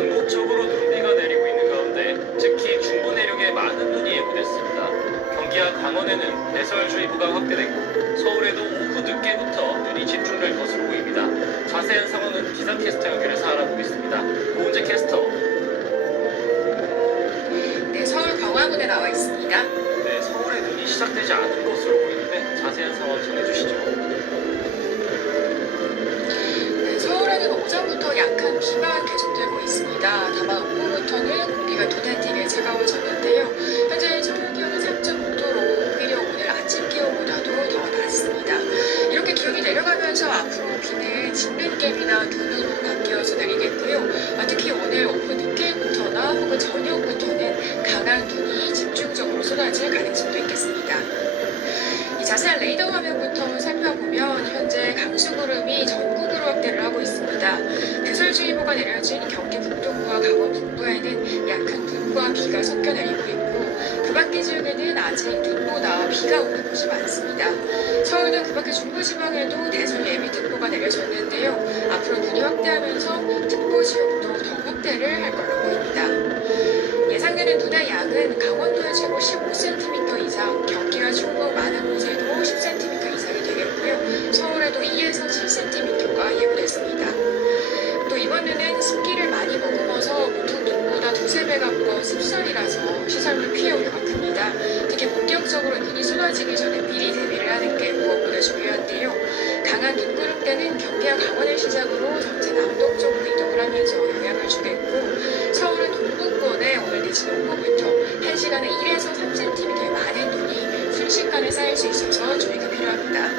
전국적으로 눈비가 내리고 있는 가운데 특히 중부 내륙에 많은 눈이 예보됐습니다. 경기와 강원에는 대설주의보가 확대되고 서울에도 오후 늦게부터 눈이 집중될 것으로 보입니다. 자세한 상황은 기상캐스터 연결해서 알아보겠습니다. 고은재 캐스터. 네, 서울 광화문에 나와 있습니다. 네, 서울에 눈이 시작되지 않은 것으로 보이는데 자세한 상황 전해주시죠. 네, 서울에는 오전부터 약한 비만 계속되고 있습니다. 다만 오후부터는 공기가 눈에 띄게 차가워졌는데요. 현재 서울 기온은 3.5도로 오히려 오늘 아침 기온보다도 더 낮습니다. 이렇게 기온이 내려가면서 앞으로 비는 진눈깨비나 눈으로 바뀌어서 내리겠고요. 특히 오늘 오후 늦게부터나 혹은 저녁부터는 강한 눈이 집중적으로 쏟아질 가능성도 있겠습니다. 이 자세한 레이더 화면부터 살펴보면 현재 강수구름이 전국으로 확대를 하고 있습니다. 대설주의보가 내려진 경기 북동부와 강원 북부에는 약한 눈과 비가 섞여 내리고 있고 그 밖의 지역에는 아직 눈보다 비가 오는 곳이 많습니다. 서울은 그 밖의 중부지방에도 대설 예비특보가 내려졌는데요. 앞으로 눈이 확대하면서 특보 지역도 더 확대를 할 걸로 보입니다. 예상되는 눈의 양은 강원도에 최고 15cm 이상, 경기와 충북 많은 곳에도 10cm 이상이 되겠고요. 서울에도 2에서 7cm가 예보됐습니다. 또 이번 눈은 습기를 많이 머금어서 보통 눈보다 두세 배 가까운 습설이라서 시설물 피해 우려가 큽니다. 특히 본격적으로 눈이 쏟아지기 전에 미리 대비를 하는 게 무엇보다 중요한데요. 강한 눈구름 때는 경기와 강원을 시작으로 전체 남동쪽으로 이동을 하면서 영향을 주겠고 서울은 동부권에 오늘 늦은 오후부터 1시간에 1에서 3cm의 많은 눈이 순식간에 쌓일 수 있어서 주의가 필요합니다.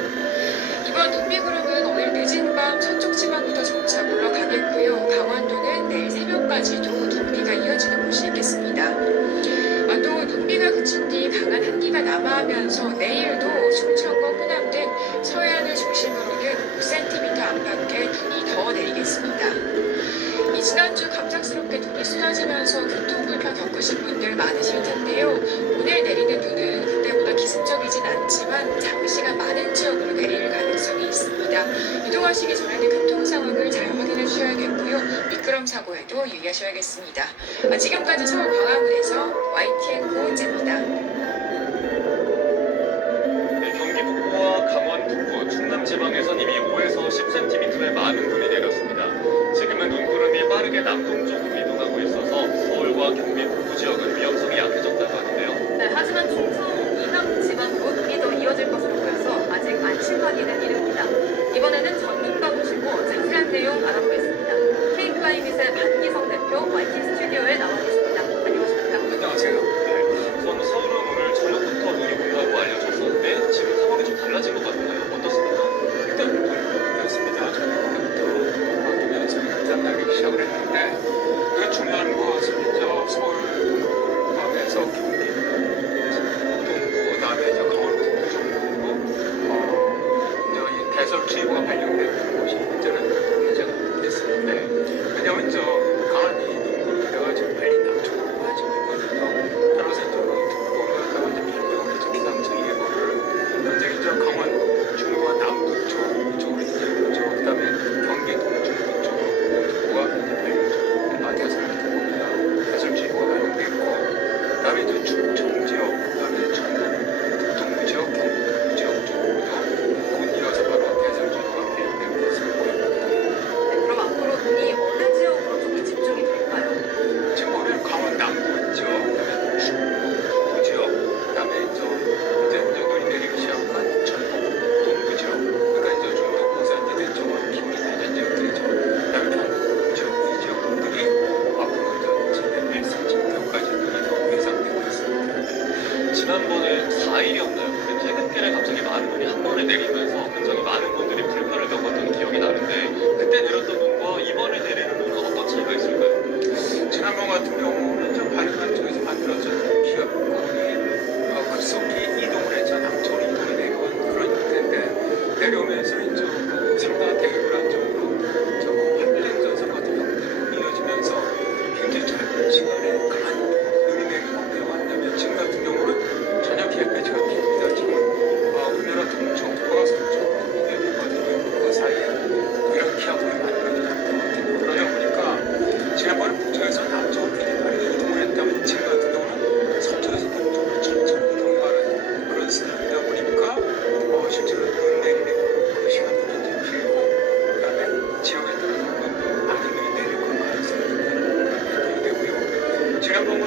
이번 눈비구름은 오늘 늦은 밤 서쪽 지방부터 점차 물러가겠고요. 강원도는 내일 새벽까지도 눈비가 이어지는 곳이 있겠습니다. 또 눈비가 그친 뒤 강한 한기가 남하하면서 내일도 충청과 호남 등 서해안을 중심으로는 5cm 안팎의 눈이 더 내리겠습니다. 이 지난주 갑작스럽게 눈이 쏟아지면서 교통불편 겪으신 분들 많으실 텐데요. 오늘 내리는 눈은 그때보다 기습적이진 않지만 장시간 많은 지역으로 내릴 가능성이 있습니다. 이동하시기 전에는 교통 상황을 잘 확인해 주셔야겠고요. 미끄럼 사고에도 유의하셔야겠습니다. 지금까지 서울 광화문에서 YTN 고은재입니다. 네, 경기 북부와 강원 북부, 충남 지방에선 이미 5에서 10cm의 많은 눈이 내렸습니다. 지금은 눈구름이 빠르게 남동쪽으로 이동하고 있어서 서울과 경기 북부 지역은 위험성이 약해졌다고 하는데요. 네, 하지만 충청 이남 지방으로 눈이 더 이어질 것으로 보여서 아직 안심하기는 이릅니다. 이번에는 전문가 모시고 자세한 내용 알아보겠습니다. K클라이밋의 반기성 대표 YT 스튜디오에 나와 계십니다. 안녕하십니까? 안녕하세요. 네, 우선 서울은 오늘 저녁부터 눈이 온다고 알려졌었는데 지금 상황이 좀 달라진 것 같나요? 어떻습니까? 일단 그렇습니다. 저녁부터 바뀌면서 일단 나기 시작을 했는데 그 중요한 것은 이제 서울 포함해서 경기 동부 그다음에 이제 강원 북부 정도고 이제 이 대설주의보가 발령된 곳이 이제는 해제가 됐습니다. 왜냐하면 강한 이 눈구름이 지금 빨리 남쪽으로 빠지고 있거든요. 따라서 이제 특보를 갖다가 이제 발령을 해서 기상청 예보를 현재 이제 강원 중부와 남부 쪽으로 이제 그렇죠. 그다음에 경기 동중부 쪽으로 특보가 이제 발령 대설특보입니다. 대설주의보가 발령됐고 그다음에 이제 충청 지역, 그다음에 전북 동부 지역, 경북 지역 쪽으로도 곧 이어서 바로 대설주의보가 발령될 것으로 보입니다.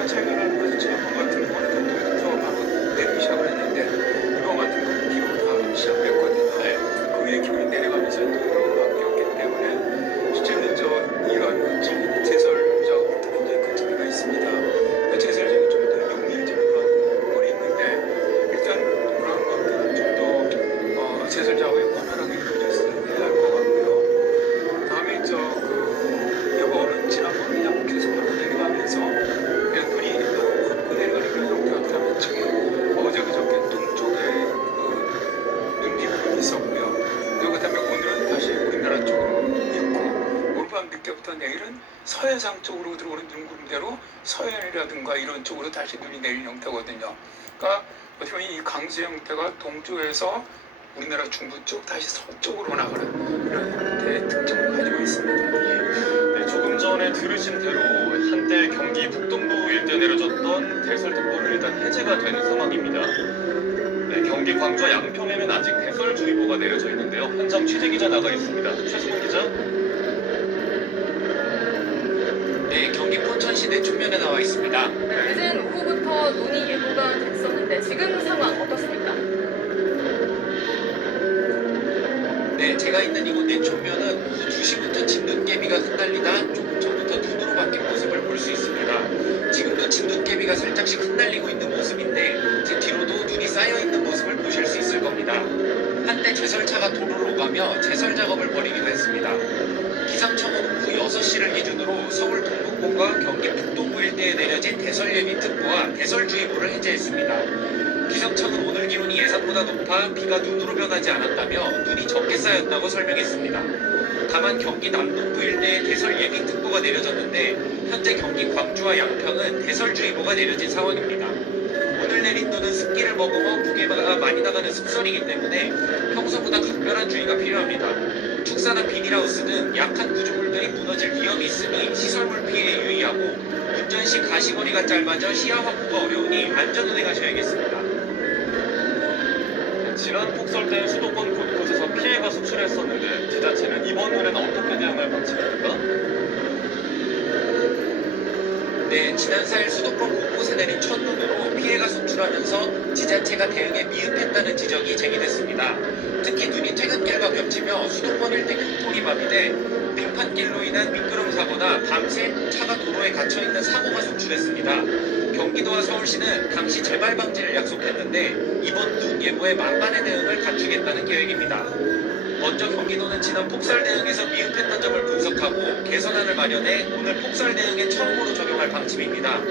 차이가 나는 것은 지난번 같은 경우는 동쪽에서 바로 내리기 시작을 했는데 이번 같은 경우는 비로 다 시작됐거든요. 네. 그 위에 기온이 내려가면서 또 바뀌었기 때문에 실제는 이런 차이는 제설적으로 굉장히 큰 차이가 있습니다. 제설적이 좀 더 용이해지는 그런 꼴이 있는데 일단 그런 것들은 좀 더 제설적이 원활하게 이루어졌어야 할 것 같고요. 다음에 이거는 지난번 그냥 계속 바로 내려가면서 그냥 눈이 너무 hov고 내려가는 그런 형태였다면 지금 어제 그저께 동쪽에 눈비 부분이 있었고요. 그리고 그다음에 오늘은 다시 우리나라 쪽으로 있고 오늘 밤 늦게부터 내일은 서해상 쪽으로 들어오는 눈 구름대로 서해라든가 이런 쪽으로 다시 눈이 내리는 형태거든요. 그러니까 어떻게 보면 이 강수 형태가 동쪽에서 우리나라 중부 쪽 다시 서쪽으로 나가는 이런 형태의 특징을 가지고 있습니다. 네, 조금 전에 들으신 대로 한때 경기 북동부 일대 내려졌던 대설특보는 일단 해제가 되는 상황입니다. 네, 경기 광주와 양평에는 아직 대설주의보가 내려져 있는데요. 현장 취재기자 나가 있습니다. 최승훈 기자. 네, 경기 포천시 내촌면에 나와 있습니다. 네, 늦은 오후부터 눈이 예보가 됐었는데 지금 상황 어떻습니까? 네, 제가 있는 이곳 내촌면은 오후 2시부터 진눈깨비가 흩날리다 조금 전부터 눈으로 바뀐 모습을 볼 수 있습니다. 지금도 진눈깨비가 살짝씩 흩날리고 있는 모습인데 제 뒤로도 눈이 쌓여 있는 모습을 보실 수 있을 겁니다. 한때 제설차가 도로를 오가며 제설 작업을 벌이기도 했습니다. 기상청은 오후 6시를 기준으로 서울 동북부과 경기 북동부 일대에 내려진 대설예비특보와 대설주의보를 해제했습니다. 기상청은 오늘 기온이 예상보다 높아 비가 눈으로 변하지 않았다며 눈이 적게 쌓였다고 설명했습니다. 다만 경기 남동부 일대에 대설예비특보가 내려졌는데 현재 경기 광주와 양평은 대설주의보가 내려진 상황입니다. 오늘 내린 눈은 습기를 머금어 무게가 많이 나가는 습설이기 때문에 평소보다 각별한 주의가 필요합니다. 축사나 비닐하우스 등 약한 구조물들이 무너질 위험이 있으니 시설물 피해에 유의하고 운전 시 가시거리가 짧아져 시야 확보가 어려우니 안전 운행하셔야겠습니다. 네, 지난 폭설 때 수도권 곳곳에서 피해가 속출했었는데 지자체는 이번 눈에는 어떻게 대응할 방침입니까? 네, 지난 4일 수도권 곳곳에 내린 첫눈으로 피해가 속출하면서 지자체가 대응에 미흡했다는 지적이 제기됐습니다. 특히 눈이 퇴근길과 겹치며 수도권 일대 교통이 마비돼 빙판길로 인한 미끄럼 사고나 밤새 차가 도로에 갇혀있는 사고가 속출했습니다. 경기도와 서울시는 당시 재발 방지를 약속했는데 이번 눈 예보에 만반의 대응을 갖추겠다는 계획입니다. 먼저 경기도는 지난 폭설 대응에서 미흡했던 점을 분석하고 개선안을 마련해 오늘 폭설 대응에 처음으로 적용할 방침입니다.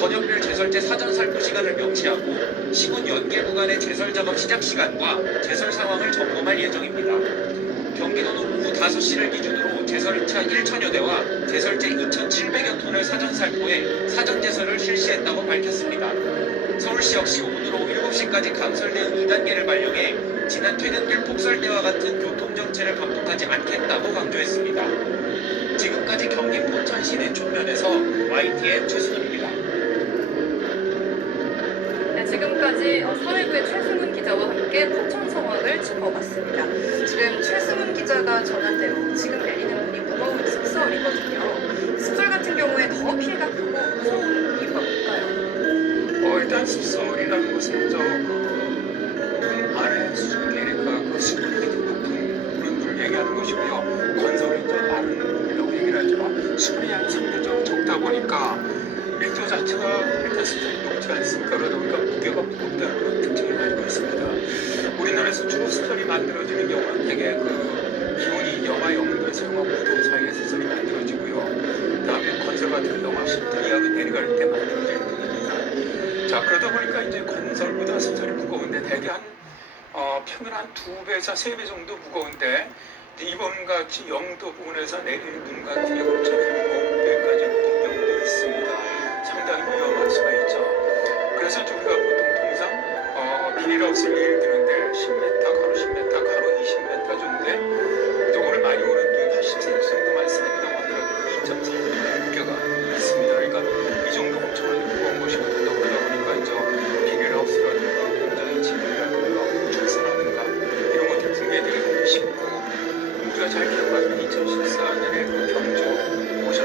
번역별 제설제 사전 살포 시간을 명시하고 시군 연계 구간의 제설 작업 시작 시간과 제설 상황을 점검할 예정입니다. 경기도는 오후 5시를 기준으로 제설차 1천여 대와 제설제 2,700여 톤을 사전 살포해 사전 제설을 실시했다고 밝혔습니다. 서울시 역시 오늘 오후 7시까지 강설 대응 2단계를 발령해 지난 퇴근길 폭설 때와 같은 교통 정체를 반복하지 않겠다고 강조했습니다. 지금까지 경기 포천시 내촌면에서 YTN 최승훈입니다. 네, 지금까지 사회부의 최승훈 기자와 함께 포천 상황을 짚어봤습니다. 지금 최승훈 기자가 전한 대로 지금 내리는 눈이 무거운 습설이거든요. 습설 같은 경우에 더 피해가 크고 무서운 이유가 뭘까요? 일단 습설이라는 것은 눈 아래 수준 내리가 그 수분이 되게 높은 그런 물을 얘기하는 것이고요. 건설은 마른 물이라고 얘기를 하지만 수분의 양이 상대적으로 적다 보니까 밀도 자체가 일단 수준이 높지 않습니까? 그러다 보니까 무게가 무겁다는 그런 특징을 가지고 있습니다. 우리나라에서 주로 습설이 만들어지는 경우는 되게 기온이 영하 0도에서 영하 9도 사이에 습설이 만들어지고요. 다음에 건설 같은 영하 10도 이하로 내려갈 때 만들어지는 분입니다. 자, 그러다 보니까 이제 건설보다 습설이 무거운데 대개 평균 한 2배에서 3배 정도 무거운데 이번 같이 영도 부근에서 내리는 눈 같은 경우는 5배까지 높은 경우도 있습니다. 상당히 위험할 수가 있죠. 그래서 우리가 보통 통상 비닐하우스를 예를 드는데 10m, 가로 10m, 가로 20m 정도에 오늘 많이 오는 눈 한 10cm 정도만 쌓인다고 하더라도 2.4m 무게가 있습니다. 그러니까 이 정도 엄청나게 무거운 것이거든요. 그러다 보니까 비닐하우스라든가 공장의 지붕이라든가 철사라든가 이런 것들 붕괴되기 쉽고 우리가 잘 기억하면 2014년에 경주 오션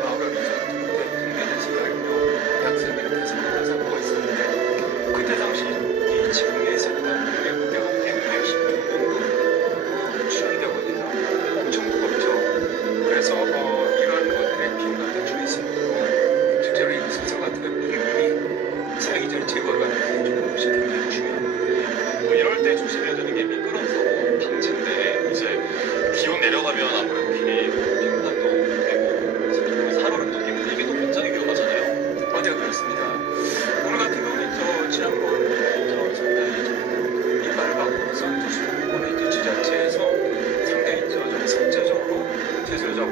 마을이 붕괴된 순간이요. 약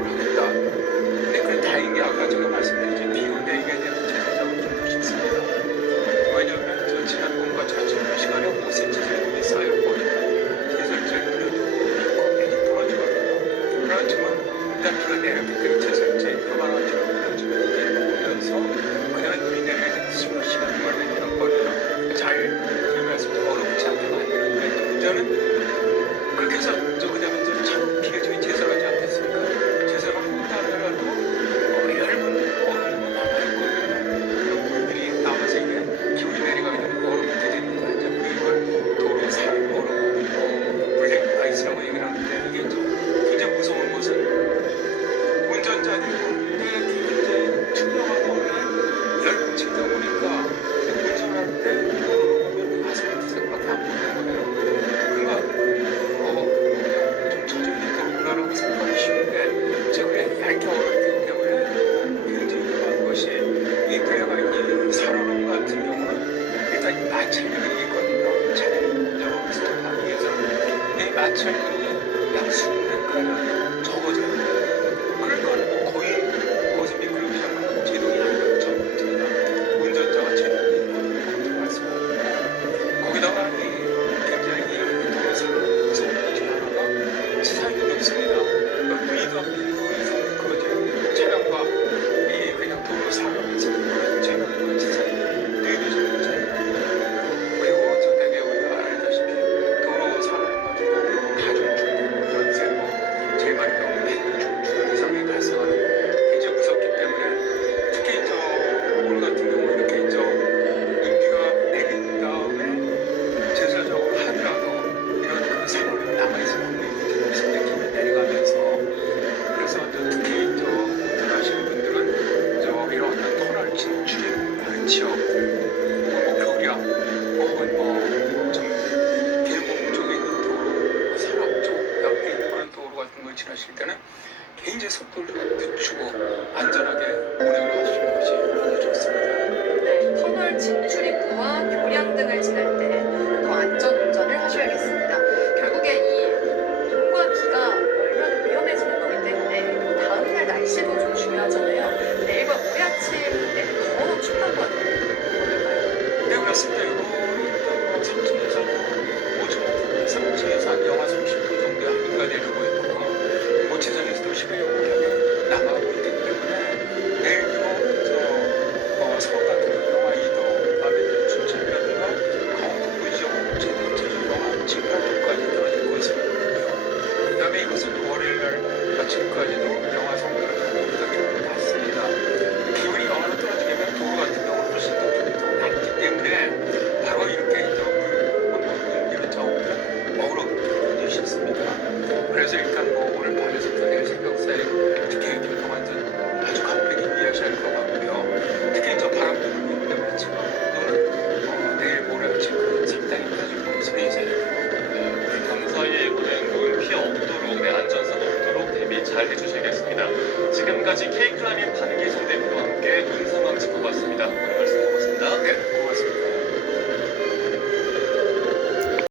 하겠다. 근데 그 다행히 아까 제가 말씀드린 비 오는 내리게 되면 전체적으로 좀 쉽습니다. 왜냐하면 저 지난번과 저쪽 시간에 5cm 정도 쌓였거든요. 제설제 그래도 많이 떨어지거든요. 그렇지만 일단 비가 내렸기 때문에 제설제 요만한처럼 떨어지면 이게 오면서 그냥 눈이 내리게 되면 20시간 걸리는 거예요. 잘 들면서 얼어붙지 않게 만드는데 문제는 그렇게 해서 그다음에 이제 참 비가 좀 제설하지 않겠습니까? 제설하고 나더라도 얇은 얼음으로 남아있거든요. 물들이 남아서 이게 기울이 내려가게 되면 얼음이 되니까 이제 이걸 도로 살 얼음 블랙 아이스라고 얘기를 하는데 이게 이제 굉장히 무서운 것은 운전자들이 굉장히 투명하고 얇은 층이다 보니까 운전할 때 얼음을 보면 아스팔트색밖에 안 보이는 거예요. 그러니까 좀 젖어있는 도로라고 생각하기 쉬운데 제가 그냥 얇게 얼었기 때문에 굉장히 위험한 것이 이 블랙아이스 살얼음 같은 경우는 일단 이 마찰력이 있거든요. 차량이 영업을 스톱하기 위해서는 이 마찰력이 약 수백가량 적어져요. 그러니까 거의 거기서 미끄러기 시작하면 제동이 안 되고 전문제가 운전자가 제동이 들어갈 수가 없고 거기다가 이 굉장히 도로 상황 무서운 것 중에 하나가 지상이 높습니다. 그러니까 위가 밀도에서 미끄러진 차량과 이 그냥 도로 상황에서 미끄러진 차량과 지상이 뇌비적인 차이가 그리고 저녁에 우리가 알다시피 도로 상황 같은 경우 다중충 연쇄 제일 많이 경우 폐중충 이상이 발생하는 굉장히 무섭기 때문에 특히 오늘 같은 경우 이렇게 눈비가 내린 다음에 제설적으로 하더라도 이런 그 상황이 남아있을 확률이 굉장히 깊게 내려가면서 그래서 특히 운전하시는 분들은 이런 어떤 터널 진출입 지역 혹은 교량 혹은 좀 계곡 쪽에 있는 도로 산업 쪽 옆에 있는 그런 도로 같은 걸 지나실 때는 개인적 속도를 좀 늦추고 안전하게 운행을 하시는 것이 아주 좋습니다. 네, 터널 진출입구와 교량 등을 지날 때 더 안전 운전을 하셔야겠습니다. 결국에 이 눈과 비가 얼면 위험해지는 거기 때문에 또 다음날 날씨도 좀 중요하잖아요. 내일과 모레 아침에 더 춥다고 하는데 어떨까요? 네, 그렇습니다. 이거 3층에서 5층, 3층에서 한 영하 30도 정도의 한기가 내리고 있고 모치선에서도 11도 남아오고 있기 때문에 내일도 서울 같은 경우 영하 2도, 밤에 춘천이라든가 강원도 지역 제주 영하 7, 8도까지 떨어질 것으로 보고요. 그다음에 이것은 월요일날 아침까지도 영하 3도를 정도 낮습니다. 기온이 영하로 떨어지게 되면 도로 같은 경우는 훨씬 더 낮기 때문에 바로 이렇게 눈비를 잡으면 얼어붙기 쉽습니다. 그래서 일단 오늘 밤에서부터 내일 새벽 사이 특히 교통안전 아주 강하게 유의하셔야 할 것 같고요. 특히 바람도 불기 때문에 지금 온도는 내일 모레 아침까지 상당히 낮을 것으로 예상됩니다. 감사히 예고된 눈 피해 없도록 안전상 없도록 대비 잘 해주시겠습니다. 지금까지 K클라민 반기성 대표와 함께 눈 상황 짚어봤습니다. 오늘 말씀 고맙습니다. 네, 고맙습니다.